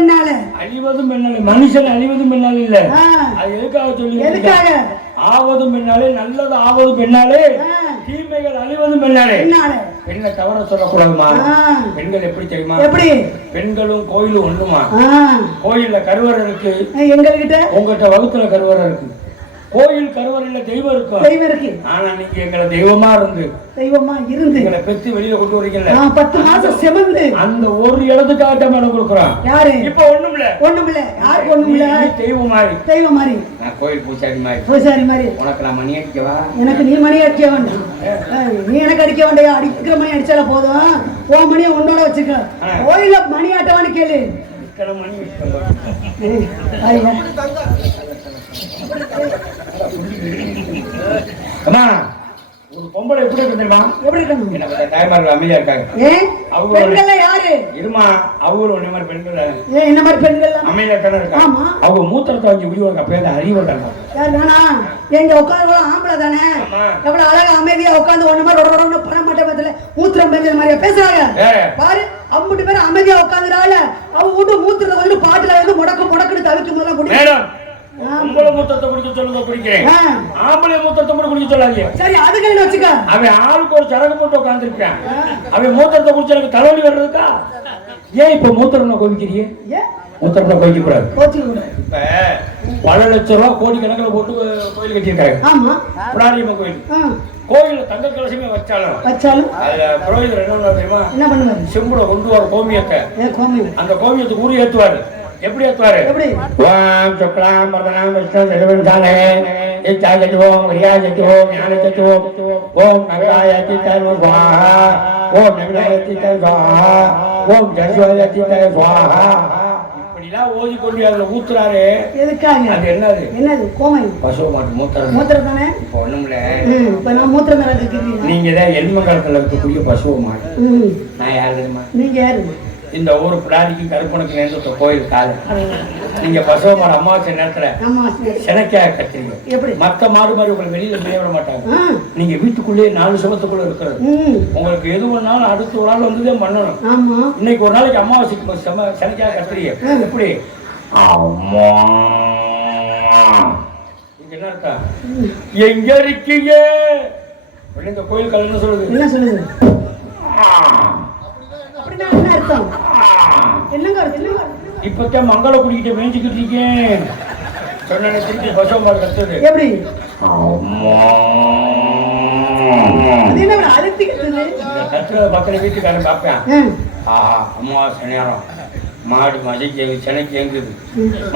பெண்ணால. அழிவதும் பெண்ணாலே. மனுஷன் அழிவதும் பெண்ணாலே இல்ல. அது எதுக்காக சொல்லி? எதுக்காக? ஆவதும் பெண்ணாலே, நல்லது ஆவதும் பெண்ணாலே, தீமைகள் அழிவதும் பெண்ணாலே. பெண்ணை தவற சொல்லக்கூடாதுமா. பெண்கள் எப்படி தெரியுமா? எப்படி? பெண்களும் கோயிலும் ஒண்ணுமா? கோயில்ல கருவறை இருக்கு, எங்ககிட்ட உங்ககிட்ட வகுத்துல கருவறை இருக்கு. கோயில் கருவறையில தெய்வம் இருக்கும். தெய்வம் இருக்கு. ஆனா நீங்க எங்களை தெய்வமா இருந்து எங்களை பெத்து வெளியில கொண்டு வரீங்கல்ல. 10 மாசம் செமந்து அந்த ஒரு இடத்துக்காக மேடம் கொடுக்குறோம். யாரு? இப்ப ஒண்ணுமில்ல. யாருக்கு ஒண்ணுமில்ல? தெய்வம் மாதிரி. தெய்வம் மாதிரி. நான் கோயில் பூசாரி மாதிரி. பூசாரி மாதிரி. உனக்கு நான் மணி அடிக்கவா? எனக்கு நீ மணி அடிக்க வேண்டாம். நீ எனக்கு அடிக்க வேண்டிய அடிக்கிற மணி அடிச்சால போதும். ஓ மணியை உன்னோட வச்சுக்க. கோயில மணி ஆட்டவான்னு கேளு. மணி அம்மா, ஒரு பொம்பளை எப்படி இருக்கு தெரியுமா? எப்படி இருக்கு? எனக்கு தாய்மார்கள் அமைதியா இருக்காங்க. அவங்க யாரு? இருமா, அவங்களும் ஒண்ணு மாதிரி பெண்கள். என்ன மாதிரி பெண்கள் அமைதியா தானே இருக்காங்க. அவங்க மூத்திரத்தை வாங்கி விடுவாங்க. அப்ப அறிவு தானே. எங்க உட்காந்து ஆம்பளை தானே, எவ்வளவு அழகா அமைதியா உட்காந்து ஒண்ணு மாதிரி பண்ண மாட்டேன். மூத்திரம் பெஞ்ச மாதிரியா பேசுறாங்க பாரு. அம்புட்டு பேர் அமைதியா உட்காந்துறால அவங்க வீட்டு மூத்திரத்தை வந்து பாட்டுல வந்து முடக்குன்னு தவிக்கும் போதெல்லாம் முடியும். உங்களை மூத்தத்தை குடிக்க சொல்லுங்க, குடிக்கிறேன். ஆம்பளை மூத்தத்தை கூட குடிக்க சொல்லாதீங்க. சரி, அதுக்கு வச்சுக்க. அவன் ஆளுக்கு ஒரு சரக்கு போட்டு உட்காந்துருக்கேன். அவன் மூத்தத்தை குடிச்சு எனக்கு தலைவலி வர்றதுக்கா? ஏன் இப்ப மூத்திரம் கோவிக்கிறீங்க? மூத்திரம் கோவிக்க கூடாது. இப்ப பல லட்சம் ரூபாய் கோடிக்கணக்கில் போட்டு கோயில் கட்டியிருக்காங்க. புராணியம்மன் கோயில். கோயில தங்க கலசமே வச்சாலும் அதுல புரோகிதர் என்ன தெரியுமா? என்ன பண்ணுவாரு? செம்புல கொண்டு வர கோமியத்தை, அந்த கோமியத்துக்கு ஊறி ஏத்துவாரு. எப்படி ஏத்துவாரு? ஓம் சுக்லாம் வர்தனம் விஷ்ணு சதுர்வேதானே இச்சாஜ்ஜோம் ரியாஜ்ஜோம் ஞானஜ்ஜோம் ஓம் நகாயதிதர் ஸ்வாஹா ஓம் நகாயதிதர் ஸ்வாஹா ஓம் ஜர்ஜோயதிதர் ஸ்வாஹா. இப்படிலாம் ஓதி கொண்டு அதுல ஊத்துறாரு. எதுக்காக? அது என்னது? கோமை. பசு மாட்டு மூத்திரம் தானே. இப்ப ஒண்ணுமில்ல. இப்ப நான் மூத்திரம் மேல நீங்க தான் எண்மங்கலத்துல இருக்கக்கூடிய பசுவ மாடு. நான் யாரு தெரியுமா? நீங்க யாரு? இந்த ஊர் பிராணிக்கு கருப்பனுக்கு நேர்ந்த கோயில் கால நீங்க பசவ மாடு அமாவாசை நேரத்துல செனக்காய கத்துறீங்க. மத்த மாடு மாதிரி உங்களை வெளியில மேய விட மாட்டாங்க. நீங்க வீட்டுக்குள்ளேயே 4 சுமத்துக்குள்ள இருக்கிறது. உங்களுக்கு எது ஒன்னாலும் அடுத்த ஒரு நாள் வந்துதான் பண்ணணும். இன்னைக்கு ஒரு நாளைக்கு அமாவாசைக்கு செனக்காய கத்துறீங்க. எப்படி? என்ன இருக்கா? எங்க இருக்கீங்க? இந்த கோயில் கல் என்ன சொல்லுது? என்ன சொல்லுது? இப்பதான் மங்கள குடிக்கிட்ட மேய்ச்சிக்கிட்டு இருக்கேன். சொன்ன திருப்பி பசவ மாடு கத்துது. எப்படி? கத்துறத பக்கத்துல வீட்டுக்காரன் பார்ப்பேன். அமாவாசை நேரம் மாடு மதிக்கு சென்னைக்கு எங்குது.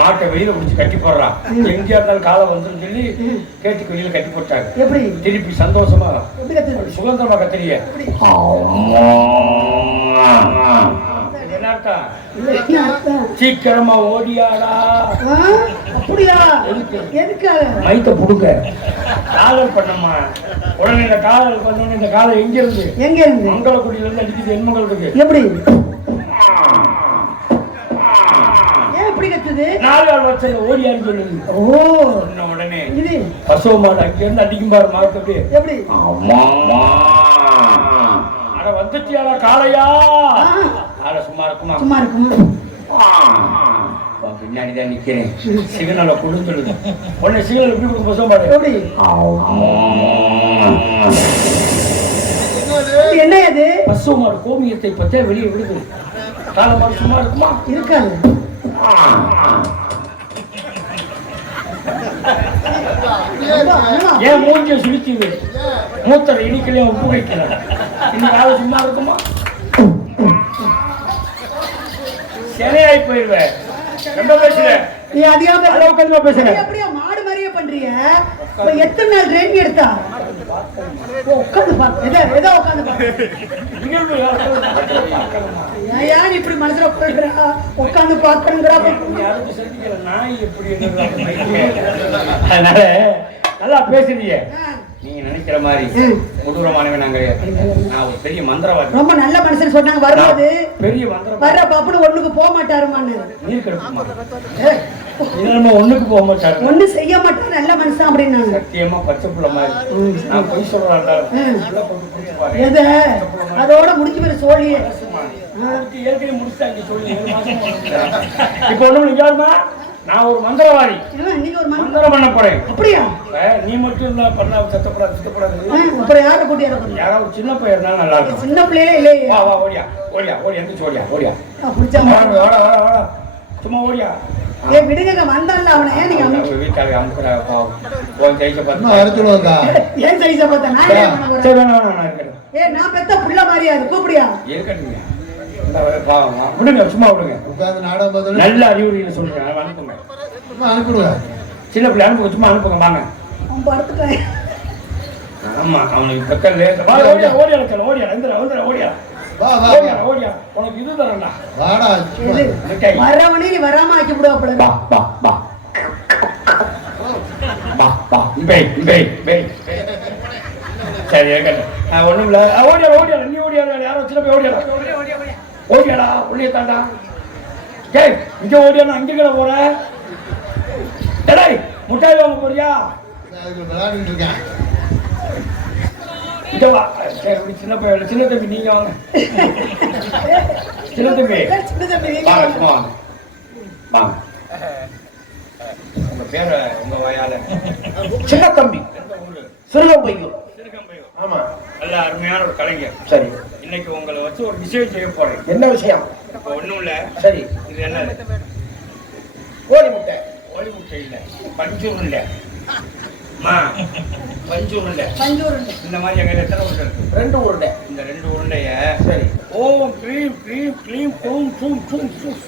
மாட்டை வெளியில பிடிச்சி கட்டி போடுறான். எங்கேயா இருந்தாலும் காலம் வந்துடும் சொல்லி கேட்டுக்கு வெளியில கட்டி போட்டாங்க. எப்படி? திருப்பி சந்தோஷமா சுதந்திரமா கத்துறிய. சீக்கிரமா ஓடியாடா. அப்படியா? மைத்த புடுங்க காதல் பண்ணமா. உடனே இந்த காதலுக்கு வந்தோடனே இந்த காதல் எங்க இருந்து மங்களக்குடியில இருந்து அடிக்குது. எண்மங்களுக்கு எப்படி? நாலு ஆள் வச்சு ஓடியான்னு சொல்லுது. உடனே பசவ மாடு அங்க இருந்து அடிக்கும் பாரு மாட்டு. எப்படி? அட வந்துட்டியாடா காளையா. காலை சும்மா இருக்குமா? சும்மா இருக்குமா? பின்னாடிதான் நிக்கிறேன். சிக்னலை கொடுன்னு சொல்லுது. உடனே சிக்னல் எப்படி கொடுக்கும் பசவ மாடு? எப்படி? என்ன இது? பசவ மாடு கோமியத்தை பத்தே வெளியே விடுது. காலை மாடு சும்மா இருக்குமா? இருக்காது. ஏன் மூஞ்சிய சுழிக்குது? மூத்தரை இனிக்கலையும் உப்பு வைக்கல. இன்னைக்கு ஆளு சும்மா இருக்குமா? சென்னையாய் போயிருவேன். ரொம்ப பேசுற நீ. அதிகமா அளவுக்கு பேசுற. அப்படியே மாடு மாதிரியே பண்றீங்க. எத்தனை நாள் ட்ரெயின் எடுத்தா? உட்காந்து பாக்க. ஏதோ உட்காந்து பாக்க. ஏன் இப்படி மனசுல போடுறா? உட்காந்து பாக்கணுங்கிறா. நாய் எப்படி? அதனால நல்லா பேசுறீங்க. நீங்க நினைக்கிற மாதிரி கொடூரமானவே நாங்க. நான் ஒரு பெரிய மந்திரவாதி. ரொம்ப நல்ல மனுஷன் சொன்னாங்க. வரும்போது பெரிய மந்திரம் வர்ற பாப்புன்னு ஒண்ணுக்கு போக மாட்டாருமான்னு. நீர் கிடக்குமா? ஒண்ணுக்கு போக மாட்டாரு. ஒண்ணு செய்ய மாட்டாரு. நல்ல மனுஷன் அப்படின்னாங்க. சத்தியமா பச்சை புள்ள மாதிரி. நான் பொய் சொல்றேன். அதோட முடிச்சு போய் சோழியே. ஏற்கனவே முடிச்சாங்க சொல்லி இப்ப ஒண்ணும் நிஜமா நான் ஒரு மந்திரவாதி. நீங்க ஒரு மந்திரம் பண்ண போறேன். அப்படியா? நீ மட்டும் இல்ல பண்ணா சத்தப்படாது சுத்தப்படாது. அப்புறம் யாரை கூட்டி யாரும் யாராவது சின்ன பையன் இருந்தா நல்லா இருக்கும். சின்ன பிள்ளையில இல்லையே. வா வா ஓடியா ஓடியா ஓடி எந்திரிச்சு ஓடியா ஓடியா பிடிச்சா சும்மா ஓடியா. ஏ விடுங்க வந்தான்ல அவனை ஏன் நீங்க வீட்டாளி அமுக்குறா போன் சைஸ பார்த்து அறுத்துடுவாங்க. ஏன் சைஸ பார்த்தா நான் என்ன பண்ண போறேன்? சரி வேணாம் நான் இருக்கேன். நான் பெத்த புள்ள மாதிரியா அது கூப்பிடியா? இருக்கட்டுங்க. விடுங்க சும்மா விடுங்க. உட்கார்ந்து நாடகம் பார்த்து நல்ல அறிவுரையில சொல்றேன் அனுப்புங்க. சும்மா அனுப்பிடுங்க. சின்ன பிள்ளை அனுப்புங்க சும்மா அனுப்புங்க வாங்க. அவன் படுத்துட்டான். ஆமா அவனுக்கு பக்கம் லேசா வா ஓடியா ஓடியா கல ஓடியா எந்திர ஓடியா வா வா ஓடியா ஓடியா உனக்கு இது தரேன்டா. வாடா வரவனே நீ வராம ஆக்கி விடுவாப்ல. வா வா வா வா வா பே சரி இருக்கட்டும். ஒண்ணும் இல்ல ஓடியா நீ ஓடியா யாரோ சின்ன போய் ஓடியாடா உள்ளே தாண்டா. ஏய் இங்க ஓடியா நான் அங்க போற. டேய் முட்டாய் வாங்க போறியா? விளையாடிட்டு இருக்கேன். இங்க வா. சரி சின்ன தம்பி நீங்க வாங்க. சின்ன தம்பி வாங்க சும்மா வாங்க வாங்க. உங்க பேரை உங்க வாயால சின்ன தம்பி சிறுகம்பையூர். ஆமா நல்ல அருமையான ஒரு கலைஞர். சரி இன்னைக்கு உங்களை வச்சு ஒரு விஷயம் செய்ய போறேன். என்ன விஷயம்? இப்போ ஒண்ணும் இல்ல. சரி இது என்ன? கோழி முட்டை. கோழி முட்டை இல்ல பஞ்சூர் இல்ல பஞ்சூர் இல்ல இந்த மாதிரி எங்க எத்தனை உருண்டை இருக்கு? 2 உருண்டை. இந்த 2 உருண்டைய சரி ஓம் க்ரீம் க்ரீம் க்ளீம் பூம் சூம் சூம் சூம்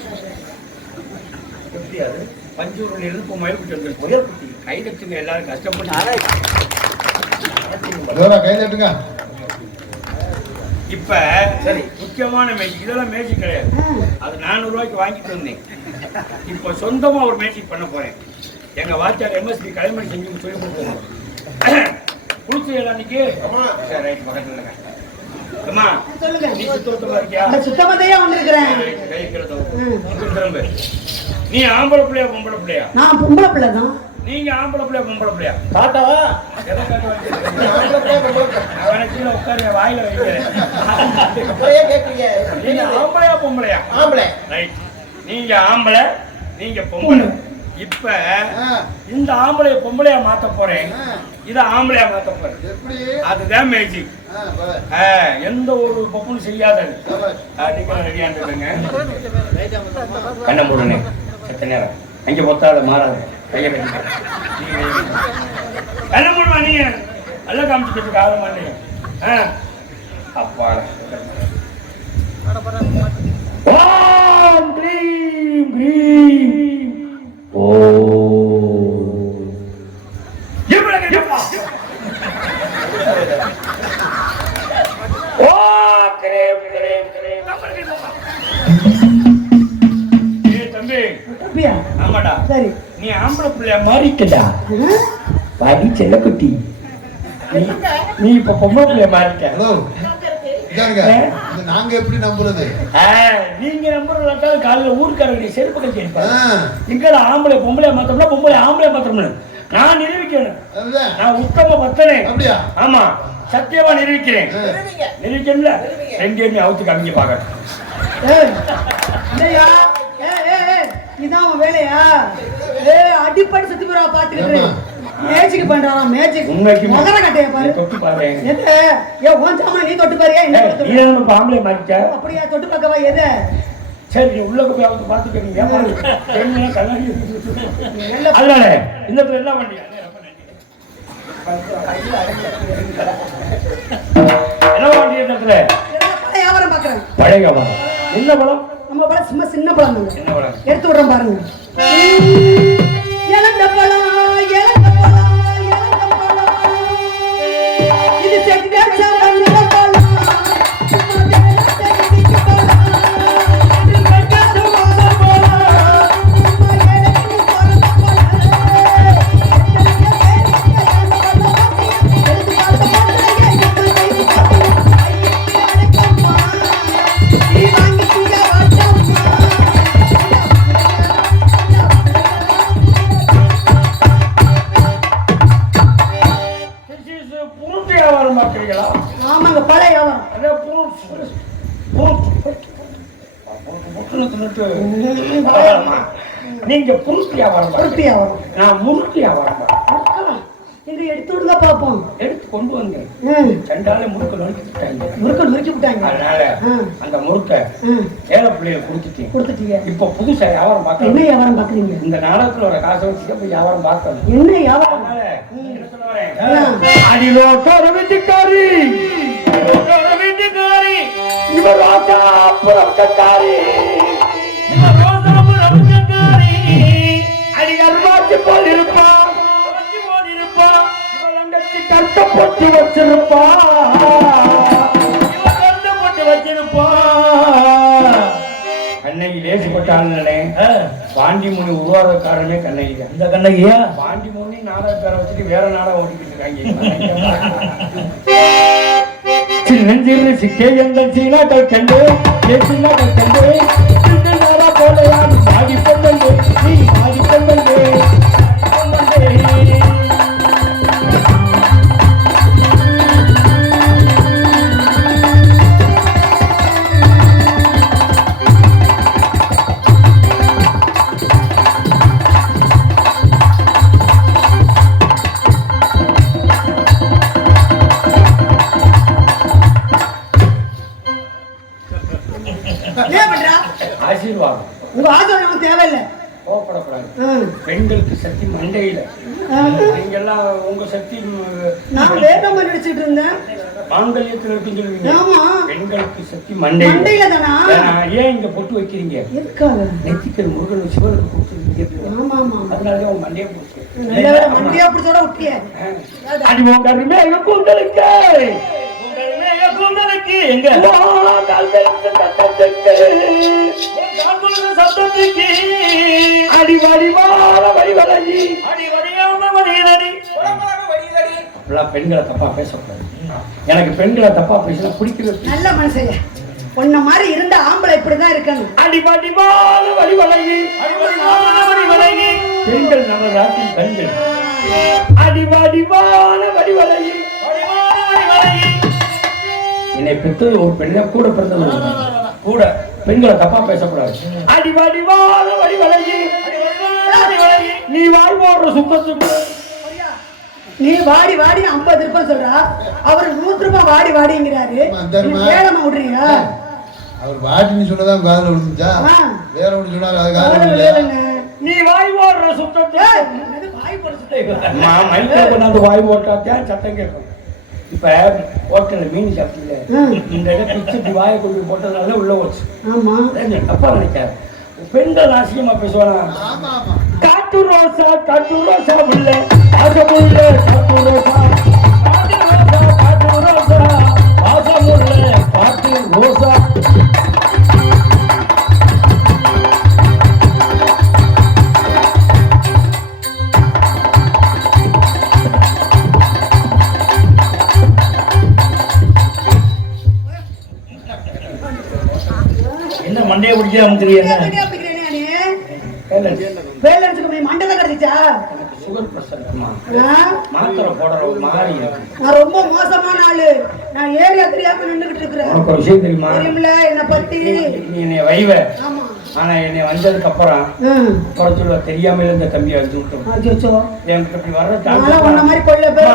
எப்படி அது? பஞ்சூர் இருந்து மயில் குட்டி வந்து முயல் குட்டி. கை கட்டுங்க எல்லாரும் கஷ்டப்பட்டு. கை தட்டுங்க. இப்ப சரி முக்கியமான மேஜிக் இதெல்லாம் மேஜிக் கிடையாது. அது 400 ரூபாய்க்கு வாங்கிட்டு வந்தேன். இப்ப சொந்தமா ஒரு மேஜிக் பண்ண போறேன். எங்க வாத்தியார் எம்எஸ்பி கலைமணி செஞ்சு சொல்லி கொடுத்துருவோம். குளிச்சு அன்னைக்கு சரி ரைட் பக்கத்துல அம்மா சொல்லுங்க. நீ சுத்தமா இருக்கியா? சுத்தமாதையா வந்திருக்கிறேன். கை திரும்ப. நீ ஆம்பளை பிள்ளையா பொம்பளை பிள்ளையா? நான் பொம்பளை பிள்ளை தான். நீங்க ஆம்பளை பிள்ளையா பொம்பளை பிள்ளையா? காட்டாவா? எதை காட்டு உட்காரு வாயில வைக்கிறேன். கேட்கறீங்க. நீங்க ஆம்பளையா பொம்பளையா? ஆம்பளை. ரைட். நீங்க ஆம்பளை நீங்க பொம்பளை. இப்ப இந்த ஆம்பளைய பொம்பளையா மாத்த போறேன். இத ஆம்பளையா மாத்த போறேன். எப்படி? அதுதான் மேஜிக். எந்த ஒரு பப்பும் செய்யாதது. நீங்க ரெடியா இருந்துங்க. கண்ண மூடுனே எத்தனை நேரம் அங்க பொத்தாத மாறாது. கையை கட்டி கண்ண மூடுமா நீங்க நல்லா காமிச்சுட்டு ஆக மாட்டீங்க. அப்பா ஓம் க்ரீம் க்ரீம் ஓ ஓ க்ரீம் க்ரீம் க்ரீம் தம்பி அப்படியா? ஆமாடா. சரி நீ ஆம்பளை பிள்ளைய மாறிட்டடா. பாடி செல்லக்குட்டி நீ இப்ப பொம்பளை பிள்ளைய மாறிட்ட. ஹலோ இதாங்க நாங்க எப்படி நம்புறது? நீங்க நம்புறதாக்கா காலையில ஊருக்காரங்க செருப்பு கட்டி இருப்பாங்க. இங்கட ஆம்பளை பொம்பளை மாத்தோம்னா பொம்பளை ஆம்பளை மாத்தோம்னு நான் நிரூபிக்கணும். நான் உத்தம பத்தனே. அப்படியா? ஆமா சத்தியமா நிரூபிக்கிறேன். நிரூபிக்கணும்ல 2 எண்ணி அவுத்து காமிக்க பாக்க. இதான் உன் வேலையா? அடிப்படை சத்தியமா பாத்துக்கிட்டு மேஜிக் பண்றான். மேஜிக் உண்மைக்கு மகர கட்டைய பாரு. தொட்டு பாரு. எது? ஏ ஓன் சாமா நீ தொட்டு பாரியா? என்ன தொட்டு? நீ என்ன ஆம்பளை மாறிட்ட? அப்படியே தொட்டு பார்க்கவா? எது? சரி நீ உள்ள போய் அவங்க பாத்துக்கிறீங்க. அதனால இந்த இடத்துல என்ன பண்ணீங்க? என்ன பண்ணீங்க இந்த இடத்துல? பழைய வியாபாரம் பாக்குறேன். பழைய வியாபாரம். என்ன பழம்? நம்ம பழம் சும்மா சின்ன பழம். என்ன பழம்? எடுத்து விடுறோம் பாருங்க. இளந்த பழம் இது செஞ்ச சாமந்த பழம். நீங்க புருட்டியா வரணும், நான் முருட்டியா வரணும். எங்க எடுத்து விடுங்க பாப்போம். எடுத்து கொண்டு வந்தேன். ரெண்டாலே முறுக்க நொறுக்கிட்டாங்க. முறுக்க நொறுக்கி விட்டாங்க. அதனால அந்த முறுக்க ஏழை பிள்ளைய கொடுத்துட்டீங்க. இப்ப புதுசா வியாபாரம் பார்க்க. என்ன வியாபாரம் பாக்குறீங்க? இந்த நாடகத்துல ஒரு காசை வச்சு போய் வியாபாரம் பார்க்கணும். என்ன வியாபாரம்? என்ன சொல்ல வரேன்? அடிலோட்டோட வீட்டுக்காரி, வீட்டுக்காரி, இவர் ராஜா புறக்காரி, அடிகர்வாச்சு போல் இருப்பா, கஷ்டப்பட்டு வச்சிருப்பா, கண்ணகி லேசுப்பட்டாலே பாண்டி முனி உருவாத காரணமே கண்ணகி தான். இந்த கண்ணகியா பாண்டி முனி நாடகக்கார வச்சுட்டு வேற நாடகம் ஓடிக்கிட்டு இருக்காங்க. சின்னஞ்சிறு சிக்கே எங்கள் சீனாக்கள் கண்டு சீனாக்கள் கண்டு போலையா பாடி பொண்ணு நீ பாடி பொண்ணு ஆசீர்வாதம். உங்க ஆசீர்வாதம் தேவையில்லை. கோபப்படக்கூடாது. பெண்களுக்கு சக்தி மண்டையில. நீங்கெல்லாம் உங்க சக்தி நான் வேகமா நினைச்சிட்டு இருந்தேன். மாங்கல்யத்தில் இருக்குன்னு சொல்லுவீங்க. ஆமா. பெண்களுக்கு சக்தி மண்டையில தானா? ஏன் இங்க பொட்டு வைக்கிறீங்க? எதுக்காக? நெத்திக்கல் முருகன் சிவனுக்கு கொடுத்துருக்கீங்க. ஆமா ஆமா. அதனால உங்க மண்டையை பிடிச்சி. நல்ல மண்டையா பிடிச்சோட விட்டியே. அடி உங்கருமே எங்க உங்களுக்கு. உங்கருமே எங்க உங்களுக்கு. எங்க? கால் பேருக்கு தட்டத்துக்கு. சப்தத்துக்கு அடி வடிவான வடிவலி அடி வடிவான வடிவலி. அப்படிலாம் பெண்களை தப்பா பேசக்கூடாது. எனக்கு பெண்களை தப்பா பேசினா பிடிக்கிறது. நல்ல மனுஷன் உன்ன மாதிரி இருந்த ஆம்பளை இப்படிதான் இருக்கணும். அடி வடிவான வடிவலி வடிவலி. பெண்கள் நவராத்திரி பெண்கள் அடி வடிவான வடிவலி வடிவலி. என்னை பெற்று ஒரு பெண்ணை கூட பிறந்தது கூட. பெண்களை தப்பா பேசக்கூடாது. அடி வடிவான வடிவலி நீ வாழ்வோட சுத்தத்துக்கு நீ வாடி வாடி 50 ரூபாய் சொல்றா, அவர் 100 ரூபாய் வாடி வாடிங்கிறாரு. ஏழமா விடுறீங்க. அவர் வாடின்னு சொன்னதான் காதுல விழுந்துச்சா? வேற ஒண்ணு சொன்னாரு அது காதுல விழுல. நீ வாய் ஓடுற சுத்தத்தை வாய் போட சுத்த நான் மைக்க கொண்டாந்து வாய் ஓட்டாத்தான் சத்தம் கேட்கும். இப்ப ஹோட்டல்ல மீன் சாப்பிட்டீங்க, இந்த இடம் பிச்சு வாயை கொண்டு போட்டதுனால உள்ள வச்சு. ஆமா அப்பா நினைக்காரு பெண்கள் அசிங்கமா பேசுவானா? காட்டு ரோசா காட்டு ரோசா உள்ள ஆசமுள்ள காட்டு ரோசா காட்டு ரோசா காட்டு ரோசா ஆசமுள்ள காட்டு ரோசா. என்ன மண்டையை பிடிக்காம தெரியும்? சுகர் பிரஷர் மாத்திரை போடுற மாதிரி இருக்கு. நான் ரொம்ப மோசமான ஆளு. நான் ஏரியா தெரியாம நின்னுகிட்டு இருக்கிறேன். உனக்கு ஒரு விஷயம் தெரியுமா? தெரியுமில்ல என்ன பத்தி. நீ என்னை வைவ. ஆமா. ஆனா என்னை வந்ததுக்கு அப்புறம் சொல்ல தெரியாம இருந்த தம்பியை வந்து விட்டோம். அச்சோ எனக்கு இப்படி வர்ற நான் உன்ன மாதிரி கொள்ள பேர்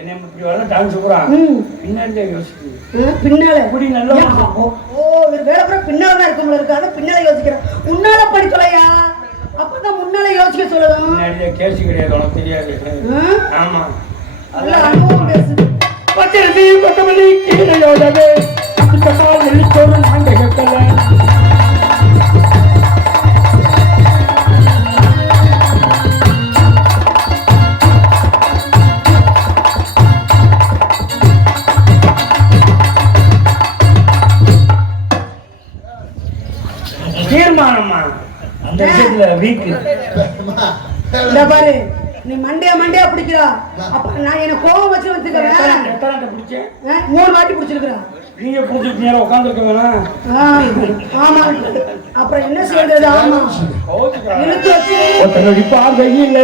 என்ன இப்படி வர்ற டான்ஸ் பூரா பின்னாடி யோசிக்குது. பின்னால இப்படி நல்லா வேலை பூரா பின்னால தான் இருக்கும் இருக்கு. அதான் பின்னால யோசிக்கிறேன். முன்னால படிக்கலையா? அப்பதான் முன்னால யோசிக்க சொல்லணும். முன்னாடியே கேசி கிடையாது, உனக்கு தெரியாது. ஆமா அதெல்லாம் அனுபவம் பேசுது. பச்சரிசி கொத்தமல்லி கீரையோடவே அதுக்கப்புறம் நெல்லிச்சோறு நாங்க கேட்கல. தீர்மானமா அந்த விஷயத்துல வீக்கு பாரு. நீ மண்டையா பிடிக்கிறா. அப்ப நான் என்ன கோவம் வச்சு வந்துக்கிறேன். எத்தனை பிடிச்சேன்? 3 வாட்டி பிடிச்சிருக்கிறேன். நீங்க பிடிச்சிட்டு நேரம் உட்காந்துருக்க வேணாம். ஆமா அப்புறம் என்ன செய்யறது? ஆமா இழுத்து வச்சு ஒருத்தனுடைய பார்வையில்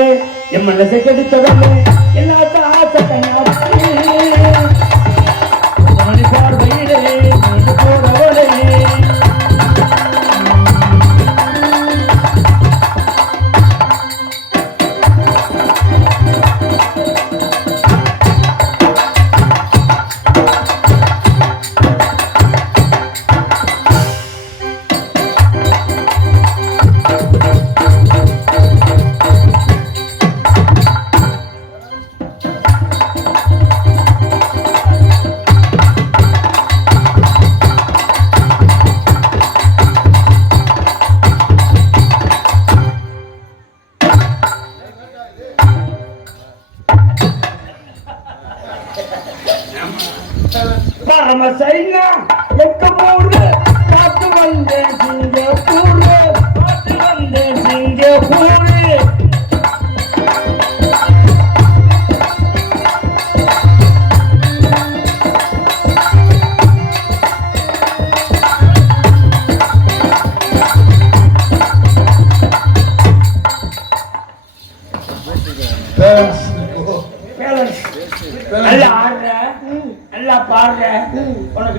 என் மனசை கெடுத்ததல்ல எல்லாத்த ஆசை கண்ணாடி பார்வையிலே போறவளே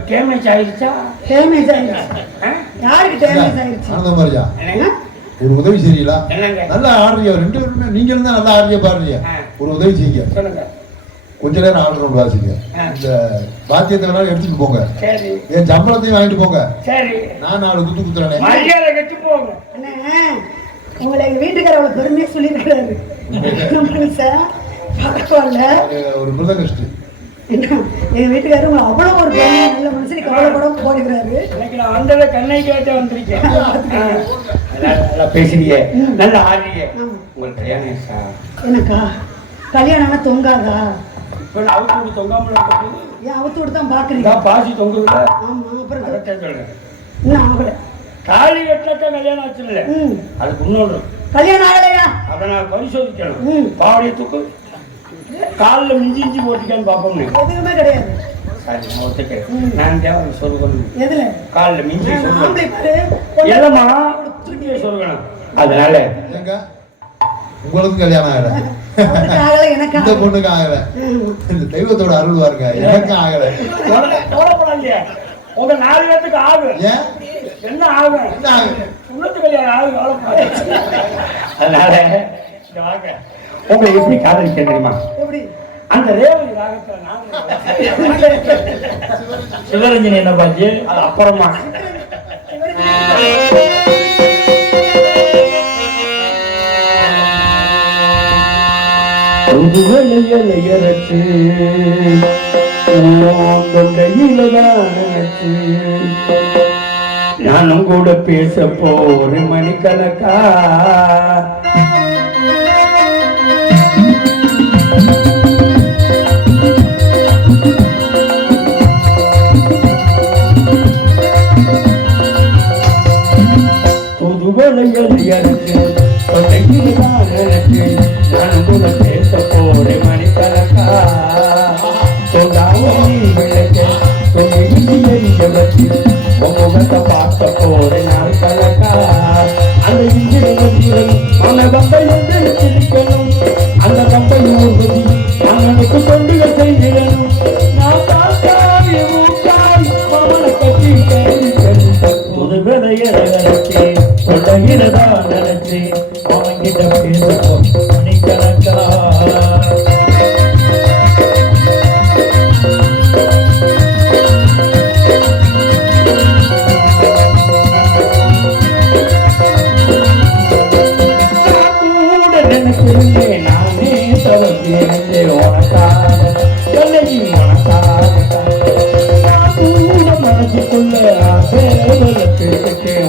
டேமேஜ் ஆயிடுச்சா? டேமேஜ் ஆயிடுச்சு. யாருக்கு டேமேஜ் ஆயிடுச்சு? ஆனந்த மாதிரியா என்னங்க? ஒரு உதவி செய்யலாம். என்னங்க? நல்லா ஆடுறீங்க, ரெண்டு பேருமே நீங்களும் தான் நல்லா ஆடுறீங்க பாடுறீங்க. ஒரு உதவி செய்யுங்க. சொல்லுங்க. கொஞ்ச நேரம் ஆடுறோம் வாசிங்க. இந்த வாத்தியத்தை வேணாலும் எடுத்துட்டு போங்க. சரி. என் சம்பளத்தையும் வாங்கிட்டு போங்க. சரி. நான் 4 குத்து குத்துறேனே. மரியாதை கெட்டு போங்க. அண்ணே, உங்களை எங்க வீட்டுக்கார அவ்வளவு பெருமையா சொல்லியிருக்கிறாரு. மனுஷன் பரவாயில்ல. ஒரு மிருதகஷ்டி. எங்க வீட்டுக்காரரு உங்களை அவ்வளவு ஒரு பெருமையா நல்ல மனுஷன் கவலைப்படாம போடுகிறாரு. இன்னைக்கு நான் வந்ததை கண்ணை கேட்டு வந்திருக்கேன். நல்லா பேசுறீங்க, நல்லா ஆடுறீங்க. உங்களுக்கு கல்யாணம் ஆயிடுச்சா? எனக்கா கல்யாணம்னா தொங்காதா? இப்போ அவுத்து விட்டு தொங்காமல் இருக்குது. ஏன் அவுத்து விட்டு தான் பாக்குறீங்க? பாசி தொங்குதுல. ஆமா, அப்புறம் சொல்லுங்க. இன்னும் ஆகல. தாலி கட்டினக்க கல்யாணம் ஆச்சு இல்ல, அதுக்கு இன்னொன்று கல்யாணம் ஆகலையா? அதை நான் பரிசோதிக்கணும். பாவடைய தூக்கு காலில் மிஞ்சி இஞ்சி போட்டிருக்கான்னு பார்ப்போம். எதுவுமே கிடையாது. சரி, நான் ஒத்துக்கிறேன். நான் தேவை சொருகணும். எதுல? காலில் மிஞ்சி ஆம்பளை பாரு. எல்லம்மா துணியை சொருகணும். அதனால உங்களுக்கு கல்யாணம் ஆகல, எனக்கு இந்த பொண்ணுக்கு ஆகல. இந்த தெய்வத்தோட அருள் பாருங்க, எனக்கு ஆகல. கவலைப்படாது இல்லையா? உங்க 4 பேருக்கு ஆகும். ஏன் என்ன ஆகும்? என்ன ஆகும்? உள்ளத்து கல்யாணம் ஆகும். கவலைப்படாது. அதனால வாங்க, உங்களை எப்படி காதலிக்க தெரியுமா? எப்படி? அந்த ரேவதி ராகத்துல சிவரஞ்சனி என்ன பாச்சு, அது அப்புறமா. நானும் கூட பேச போறேன் மணிக்கணக்கா. நானும் கூட பேச போறேன் மணிக்கணக்கா. முகத்தை பார்க்க போறேன் நாள் கணக்கா. அந்த அந்த கம்பை சிரிக்கணும், அந்த கம்பை ஊர்வதி அண்ணனுக்கு கொண்டு செய்யணும். நான் பார்த்தாய் மூக்காய் மமனை கட்டி புது விதையை நினைச்சு கொண்டகிறதா நினைச்சு அவங்கிட்ட பேசுவோம் மணிக்கணக்கா. நானே தவறு உனக்காக கண்ணகி உனக்காக மனசுக்குள்ள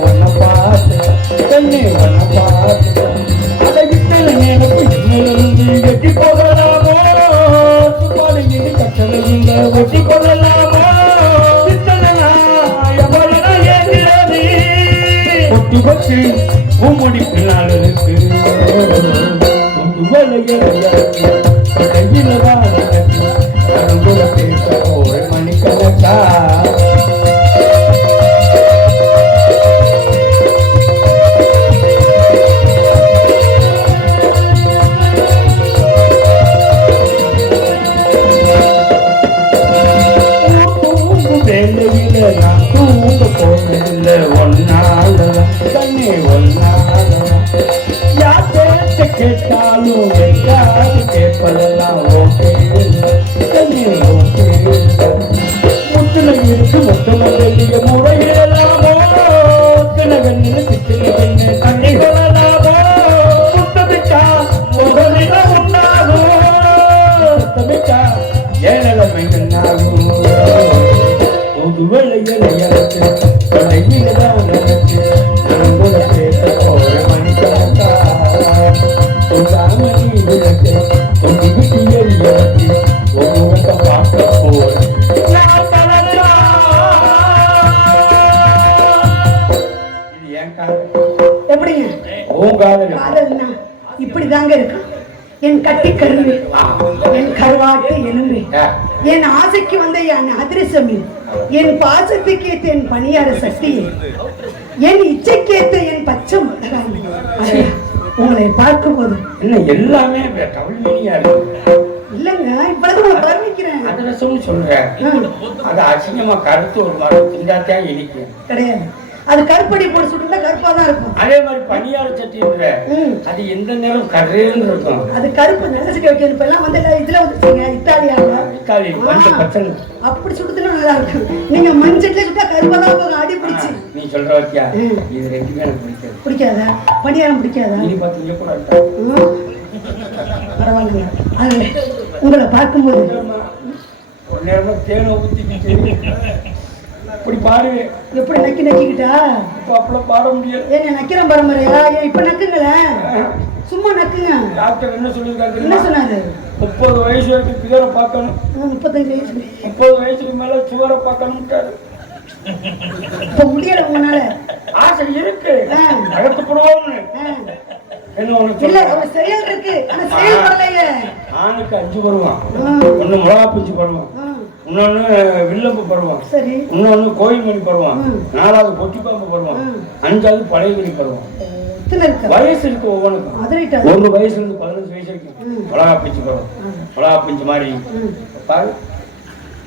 உன்னை பார்த்து கண்ணே உன்னை பார்த்து அதை விட்டு எனக்கு என்னிலிருந்து வெட்டி போகலாமோ? துப்பாடிக்கு கட்டளை இல்லை வெட்டி கொள்ளலாமோ? ஒட்டி வச்சு உம்முடிக்கு நாள் இருக்கு. மணிக்கணக்கா வேலையில நான் தூங்க போனதில்லை ஒன்னால தண்ணி ஒன்னால. யார் பேச்ச கேட்டாலும் எல்லாரும் கேட்பதெல்லாம் ஓகே தண்ணி ஓகே. முத்துல இருக்கு முத்துல வெளிய முறையிடலாமோ? முத்துல வெண்ணில சித்திர வெண்ணு தண்ணி சொல்லலாமோ? முத்தமிட்டா முதலில உண்டாகும், முத்தமிட்டா ஏழமை என்னாகும். புது வேலையில் எனக்கு தொலைவில்தான் நினைச்சு நான் கூட பேச போறேன் மணிக்கணக்கா. தொண்டாமணி விளக்கு தொண்டி விட்டு எரியாச்சு ஒரு முகத்தை பார்க்க போறேன். இது ஏன் காதல்? எப்படிங்க? உன் காதல் காதல்னா இப்படிதாங்க இருக்கும். என் கட்டி கருவி, என் கருவாட்டு எலும்பு, என் ஆசைக்கு வந்த என் அதிரசமி, என் பாசத்துக்கு ஏற்ற என் பணியார சக்தி, என் இச்சைக்கேற்ற என் பச்சை மிளகாய். உங்களை பார்க்கும் போது என்ன எல்லாமே தமிழ் மீனியா இருக்கு. இல்லங்க இப்பதான் நான் வர்ணிக்கிறேன். அந்த ரசம்னு சொல்றேன். அது அசிங்கமா கருத்து ஒரு மாதிரி திண்டாத்தான் இனிக்கும் கிடையாது. அது கருப்படி போட்டு சுட்டுனா கருப்பா தான் இருக்கும். அதே மாதிரி பனியார சட்டி அது எந்த நேரம் கருன்னு இருக்கும். அது கருப்பு நினைச்சுக்க வைக்கணும். இப்ப எல்லாம் வந்து இதுல வந்துருச்சுங்க இத்தாலியால. இத்தாலி பச்சை அப்படி சுட்டுனா நல்லா இருக்கும். நீங்க மஞ்சள்ல சுட்டா கருப்பா தான் போகும் அடி பிடிச்சி. நீ சொல்ற வச்சியா இது ரெண்டுமே எனக்கு பிடிக்காது. பிடிக்காதா? பனியாரம் பிடிக்காதா? நீ பாத்தீங்க கூட பரவாயில்ல. அது உங்களை பார்க்கும்போது ஒரு நேரமா தேனை ஊத்தி இப்படி பாடுவேன். எப்படி நக்கி நக்கிக்கிட்டா இப்ப அப்பெல்லாம் பாட முடியாது. ஏன் நக்கிறேன் பரம்பரையா? ஏன் இப்ப நக்குங்களேன், சும்மா நக்குங்க. டாக்டர் என்ன சொல்லியிருக்காரு? என்ன சொன்னாரு? 30 வயசு வரைக்கும் சுகரை பார்க்கணும். 35 வயசு 30 வயசுக்கு மேல சுகரை பார்க்கணும்ட்டாரு. இப்ப முடியல உங்களால. ஆசை இருக்கு அகத்துப்படுவோம்னு. என்ன ஒண்ணு இல்ல ஒரு செயல் இருக்கு ஆனா செயல் வரலையே. ஆணுக்கு 5 பருவம். ஒண்ணு மிளகா பிஞ்சு பருவம், இன்னொன்னு வில்லம்பு பருவம், சரி, இன்னொன்னு கோயில் மணி பருவம், 4வது பொட்டிப்பாம்பு பருவம், 5வது பழைய மணி பருவம். வயசு இருக்கு ஒவ்வொன்றுக்கும். ஒரு வயசுல இருந்து 15 வயசு வரைக்கும் மிளகா பிஞ்சு பருவம். மிளகா பிஞ்சு மாதிரி பாரு,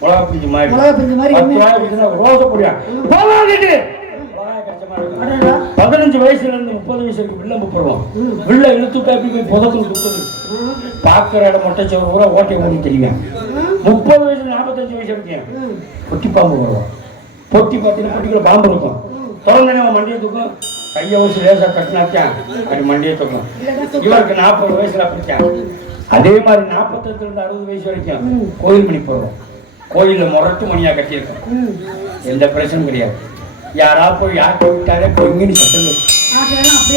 மிளகா பிஞ்சு மாதிரி 10 ரூபாய் பிஞ்சுனா ரோசை பொடியா 15 வயசுல இருந்து 30 வயசு வரைக்கும் வில்லம்பு பருவம். வில்ல இழுத்துட்டா எப்படி போய் புதத்துல குத்துது. பாக்குற இடம் மொட்டை சோறு கூட ஓட்டையை ஓடி தெரியும். 30 வயசுல 45 வயசு வரைக்கும் பொட்டி பாம்பு வருவோம். பொட்டி பார்த்தீங்கன்னா பொட்டிக்குள்ள பாம்பு இருக்கும். திறந்தனே மண்டியை தூக்கும். கையை வச்சு லேசா கட்டினாச்சான் அப்படி மண்டியை தூக்கும். இவருக்கு 40 வயசுல அப்படித்தான். அதே மாதிரி 48 இருந்து 60 வயசு வரைக்கும் கோயில் மணி பருவம். கோயில்ல முரட்டு மணியா கட்டியிருக்கோம். எந்த பிரச்சனையும் கிடையாது. யாரா போய் யாருக்கு விட்டாரே பொங்கி சட்டம்.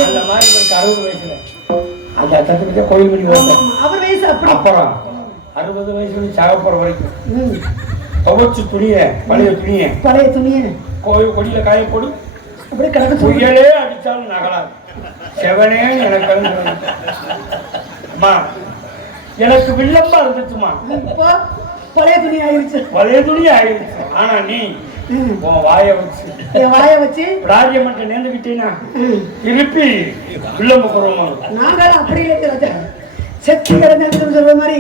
அந்த மாதிரி இவருக்கு 60 வயசுல அந்த சட்டத்துக்கு கோயில் மணி வரும். அப்புறம் 60 வயசுல சாகப்போற வரைக்கும் துவைச்சு துணிய பழைய துணிய கோயில் கொடியில காய போடு. புயலே அடிச்சாலும் நகலாது. செவனே எனக்கு அம்மா எனக்கு வில்லம்பா இருந்துச்சுமா. பழைய துணி ஆயிடுச்சு. ஆனா நீ வாய வச்சு ராஜ்யமன்ற நேர்ந்துகிட்டீனா திருப்பி வில்லம்பு போடுவோம். நாங்களும் அப்படி இல்லை செத்து சொல்ற மாதிரி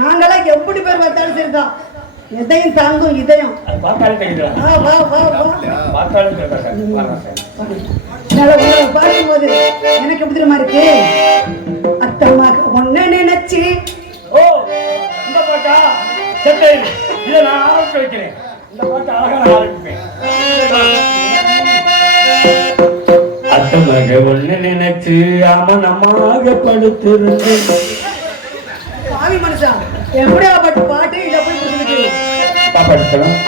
நாங்களாம் எப்படி பேர் பார்த்தாலும் சரிதான். எதையும் தாங்கும் இதயம் பார்த்தாலும் பார்க்கும்போது எனக்கு எப்படி தெரியுமா இருக்கு? அத்தமாக ஒன்ன நினைச்சு இந்த பாட்டா செட்டு இதை நான் ஆரம்பிச்சு வைக்கிறேன். இந்த பாட்டு அழகா நான் ஆரம்பிப்பேன். அத்தமாக ஒண்ணு நினைச்சு அமனமாக படுத்திருந்தேன். பாவி மனுஷா எப்படியா பாட்டு பாட்டு இதை போய் பாப்பாடுத்தலாம்.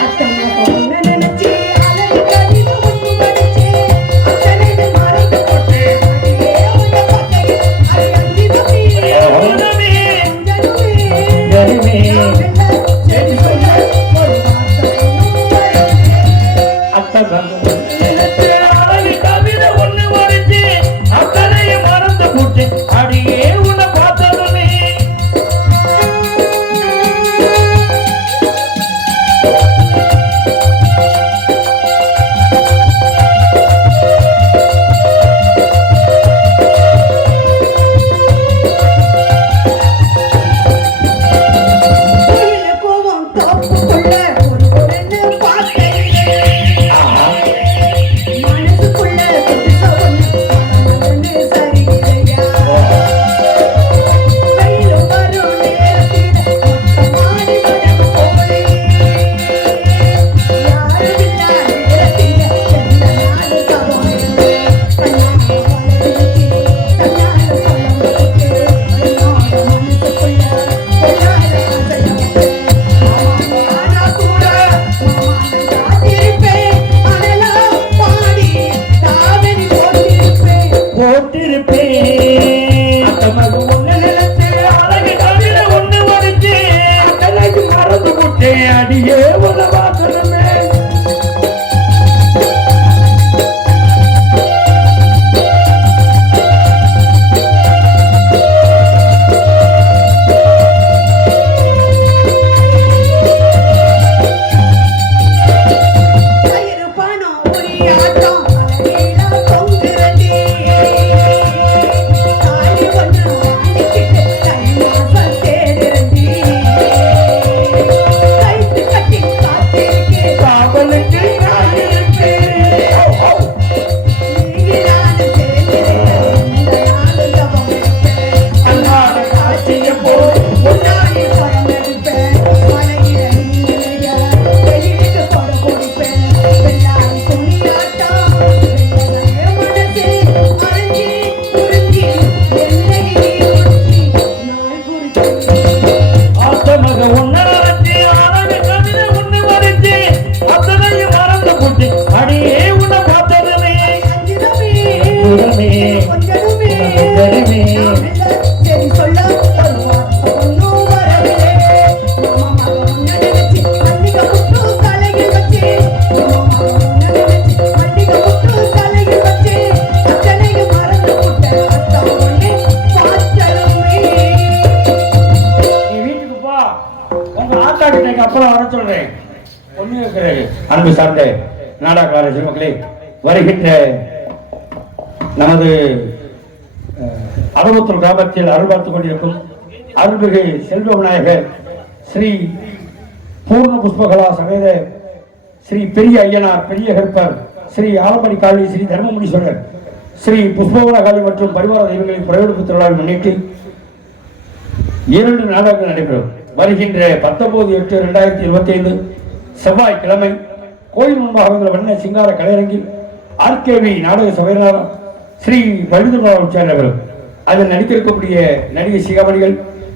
அடியே உலவாசனமே அப்புறம் வர சொல்றேன். ஒண்ணு அன்பு சார்ந்த நாடகார மக்களே, வருகின்ற நமது அறுபத்தூர் கிராமத்தில் அருள் பார்த்துக் கொண்டிருக்கும் அருள்மிகு செல்வ விநாயகர் ஸ்ரீ பூர்ண புஷ்பகலா சமேத ஸ்ரீ பெரிய ஐயனார் பெரிய கற்பர் ஸ்ரீ ஆலமணி காளி ஸ்ரீ தர்மமுனீஸ்வரர் ஸ்ரீ புஷ்பகலா காளி மற்றும் பரிவார தெய்வங்களின் பிரயோடுப்பு திருவிழாவை முன்னிட்டு 2 நாடகங்கள் நடைபெறும். வருகின்ற 19/8/2025 செவ்வாய்க்கிழமை கோயில் முன்பாக உள்ள வண்ண சிங்கார கலையரங்கில் RKV நாடக சபையினர் ஸ்ரீ வழுதுமலர் நடைபெறும். அதில் நடித்திருக்கக்கூடிய நடிகை சிகாமணிகள்,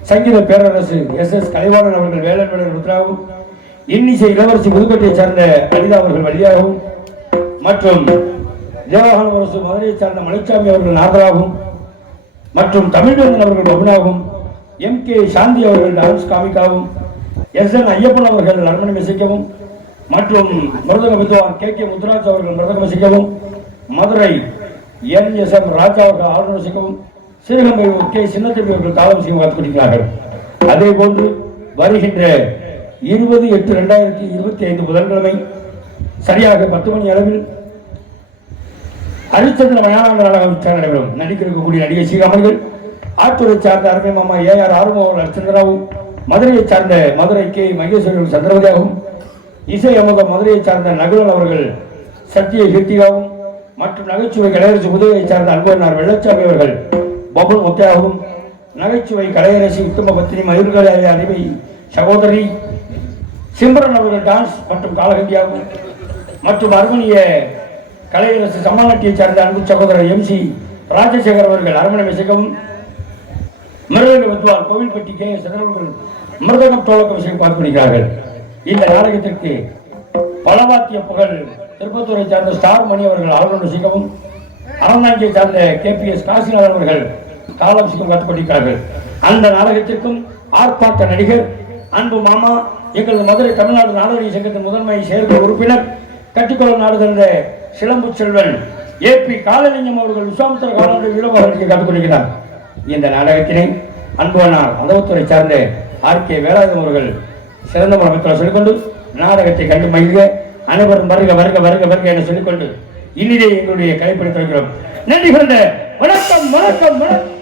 சங்கீத பேரரசு SS கலைவாணன் அவர்கள் வேலன் வேலன் ருத்ராகவும், இன்னிசை இளவரசி புதுக்கோட்டையை சார்ந்த அனிதா அவர்கள் வழியாகவும் மற்றும் தேவகான அரசு மதுரையை சார்ந்த மலைச்சாமி அவர்கள் நாகராகவும் மற்றும் தமிழ்வேந்தன் அவர்கள் பபுனாகவும், MK சாந்தி அவர்கள் டான்ஸ் காமிக்காவும், SN ஐயப்பன் அவர்கள் அரண்மனை இசைக்கவும் மற்றும் மிருதங்க வித்வான் KK முத்துராஜ் அவர்கள் மிருதங்கம் இசைக்கவும், மதுரை NSM ராஜா அவர்கள் ஆளுநர் இசைக்கவும், சிறுகம்பை K சின்னத்தம்பி அவர்கள் தாளம் செய்ய காத்துக் கொண்டிருக்கிறார்கள். அதே போன்று வருகின்ற 20/8/2025 புதன்கிழமை சரியாக 10 மணி அளவில் ஹரிச்சந்திர மயான நாடகம் நடைபெறும். நடிக்கக்கூடிய நடிகை ஸ்ரீகாமணிகள், ஆத்தூரை சார்ந்த அருமை மாமா AR ஆறுமுக ஹரிச்சந்திராவும், மதுரையை சார்ந்த மதுரை K மகேஸ்வரன் சந்திரவதியாகவும், இசை அமுக மதுரையை சார்ந்த நகுலன் அவர்கள் சத்திய கீர்த்தியாகவும் மற்றும் நகைச்சுவை கலையரசு உதவியை சார்ந்த அன்பனார் வெள்ளச்சாமி அவர்கள் பபுல் முத்தையாகவும், நகைச்சுவை கலையரசி உத்தம பத்தினி மயூர்கலை அறிவை சகோதரி சிம்ரன் அவர்கள் டான்ஸ் மற்றும் காலகண்டியாகவும் மற்றும் அருமணிய கலையரசு சமாநாட்டியை சார்ந்த அன்பு சகோதரர் MC ராஜசேகர் அவர்கள் அரண்மனை இசைக்கவும், மிருதங்க வித்வான் கோவில்பட்டி KS அவர்கள் மிருதங்கம் தோழக்கம் செய்ய பார்க்கிறார்கள். இந்த நாடகத்திற்கு பலவாத்திய புகழ் திருப்பத்தூரை சார்ந்த ஸ்டார் மணி அவர்கள் ஆளுநர் சிக்கவும், அறந்தாங்கியை சார்ந்த KPS காசிநாதன் அவர்கள் காலம் சிக்கம் கற்றுக் கொண்டிருக்கிறார்கள். அந்த நாடகத்திற்கும் ஆர்ப்பாட்ட நடிகர் அன்பு மாமா எங்களது மதுரை தமிழ்நாடு நாடக சங்கத்தின் முதன்மை செயற்குழு உறுப்பினர் கட்டிக்குளம் நாடு தந்த சிலம்பு செல்வன் AP காலலிங்கம் அவர்கள் விஸ்வாமித்திர காலாண்டு விளம்பரத்தை கற்றுக் கொண்டிருக்கிறார். இந்த நாடகத்தினை அன்புவனார் அதவத்துறை சார்ந்த RK வேலாயுதம் அவர்கள் சிறந்த முறையில் சொல்லிக்கொண்டு நாடகத்தை கண்டு மகிழ்க அனைவரும் வருக வருக வருக வருக என சொல்லிக்கொண்டு இனிதே எங்களுடைய கலைப்படி தொடர்கிறோம். நன்றி. வணக்கம் வணக்கம் வணக்கம்.